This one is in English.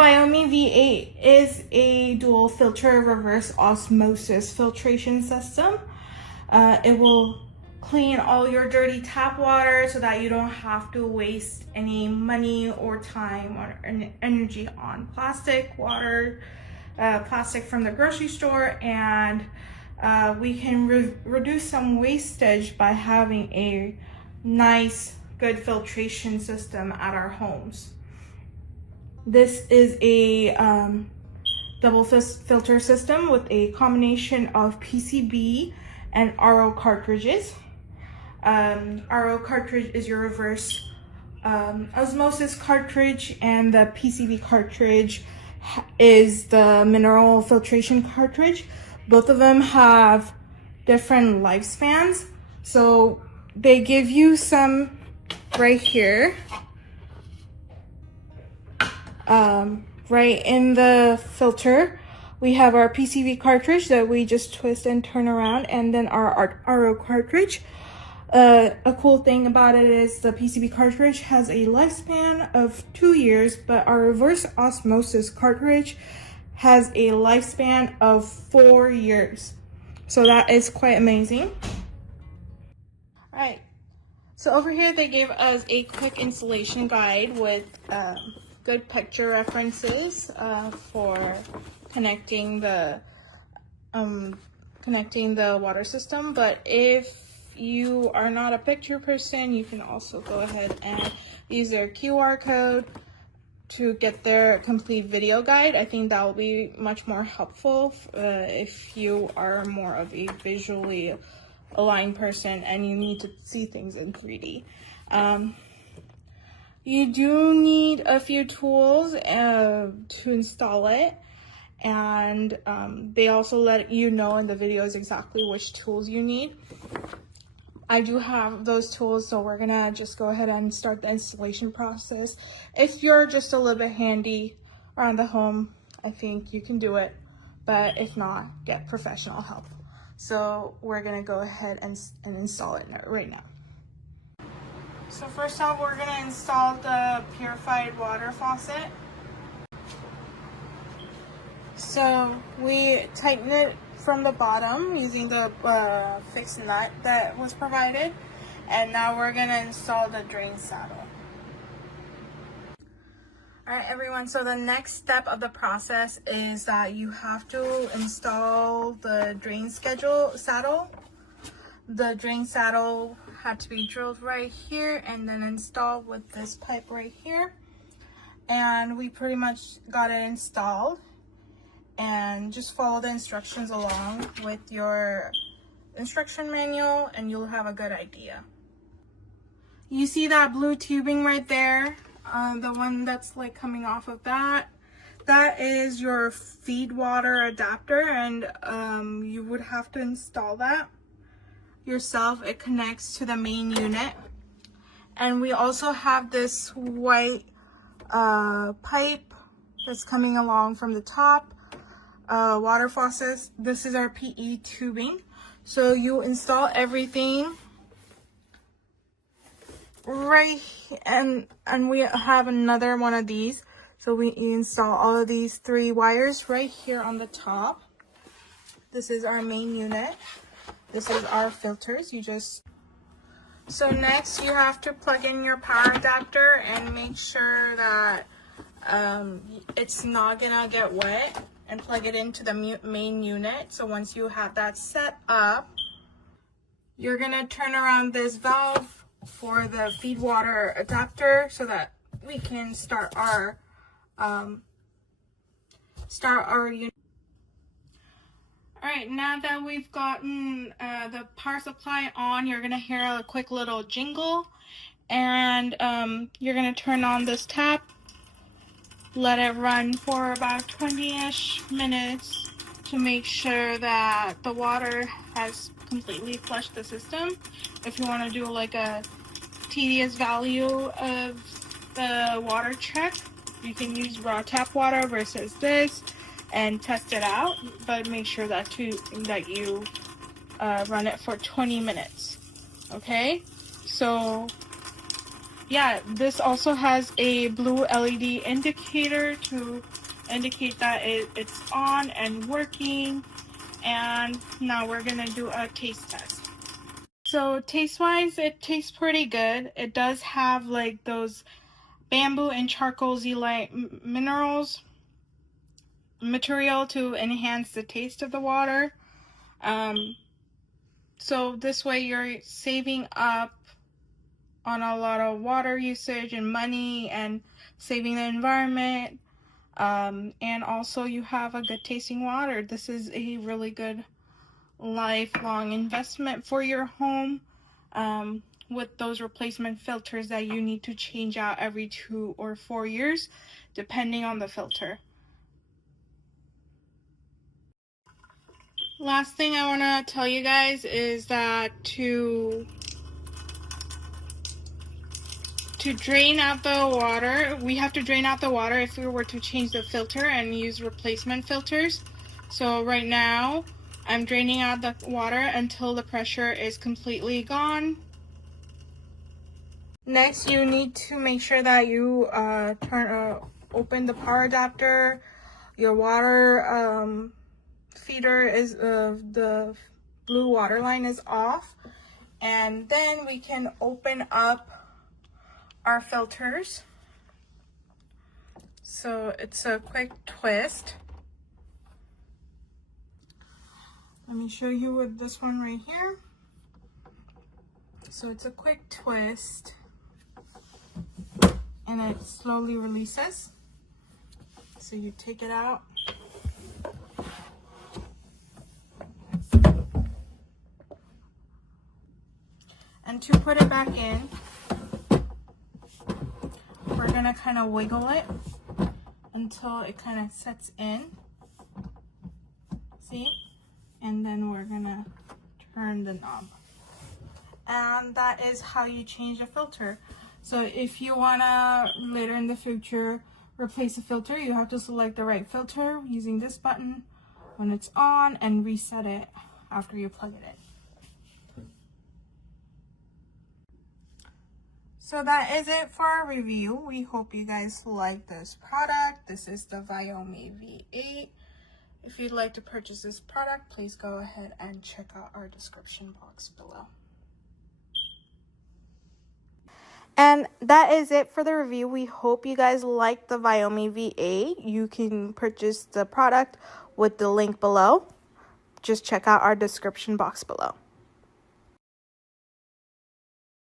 Viomi V8 is a dual filter reverse osmosis filtration system. It will clean all your dirty tap water so that you don't have to waste any money or time or energy on plastic water, plastic from the grocery store, and we can reduce some wastage by having a nice, good filtration system at our homes. This is a double filter system with a combination of PCB and RO cartridges. RO cartridge is your reverse osmosis cartridge, and the PCB cartridge is the mineral filtration cartridge. Both of them have different lifespans, so they give you some right here, right in the filter. We have our PCB cartridge that we just twist and turn around, and then our RO cartridge. A cool thing about it is the PCB cartridge has a lifespan of 2 years, but our reverse osmosis cartridge has a lifespan of 4 years. So that is quite amazing. All right, so over here they gave us a quick installation guide with good picture references for connecting the water system. But if you are not a picture person, you can also go ahead and use their QR code to get their complete video guide. I think that will be much more helpful if you are more of a visually aligned person and you need to see things in 3D. You do need a few tools to install it, and they also let you know in the videos exactly which tools you need. I do have those tools, so we're gonna just go ahead and start the installation process. If you're just a little bit handy around the home, I think you can do it, but if not, get professional help. So we're gonna go ahead and install it right now. So first off, we're gonna install the purified water faucet. So we tighten it from the bottom using the fixed nut that was provided, and now we're gonna install the drain saddle. All right, everyone, so the next step of the process is that you have to install the drain saddle. The drain saddle had to be drilled right here and then installed with this pipe right here, and we pretty much got it installed. And just follow the instructions along with your instruction manual and you'll have a good idea. You see that blue tubing right there, the one that's like coming off of that is your feed water adapter, and you would have to install that yourself. It connects to the main unit. And we also have this white pipe that's coming along from the top. Water faucets. This is our PE tubing. So you install everything right, and we have another one of these. So we install all of these 3 wires right here on the top. This is our main unit. This is our filters. So next you have to plug in your power adapter and make sure that it's not gonna get wet, and plug it into the main unit. So once you have that set up, you're gonna turn around this valve for the feed water adapter so that we can start our unit. All right, now that we've gotten the power supply on, you're gonna hear a quick little jingle, and you're gonna turn on this tap. Let it run for about 20-ish minutes to make sure that the water has completely flushed the system. If you want to do like a tedious value of the water check, you can use raw tap water versus this and test it out, but make sure that you run it for 20 minutes. Okay, so yeah, this also has a blue LED indicator to indicate that it's on and working. And now we're gonna do a taste test. So taste-wise, it tastes pretty good. It does have like those bamboo and charcoal zeolite material to enhance the taste of the water. So this way you're saving up on a lot of water usage and money and saving the environment. And also you have a good tasting water. This is a really good lifelong investment for your home, with those replacement filters that you need to change out every 2 or 4 years depending on the filter. Last thing I want to tell you guys is that to drain out the water, we have to drain out the water if we were to change the filter and use replacement filters. So right now I'm draining out the water until the pressure is completely gone. Next, you need to make sure that you open the power adapter. Your water feeder is the blue water line is off, and then we can open up our filters. So it's a quick twist. Let me show you with this one right here. So it's a quick twist and it slowly releases. So you take it out. And to put it back in, we're gonna kind of wiggle it until it kind of sets in. See? And then we're gonna turn the knob. And that is how you change the filter. So if you wanna later in the future replace a filter, you have to select the right filter using this button when it's on and reset it after you plug it in. So that is it for our review. We hope you guys like this product. This is the Viomi V8. If you'd like to purchase this product, please go ahead and check out our description box below. And that is it for the review. We hope you guys like the Viomi V8. You can purchase the product with the link below. Just check out our description box below.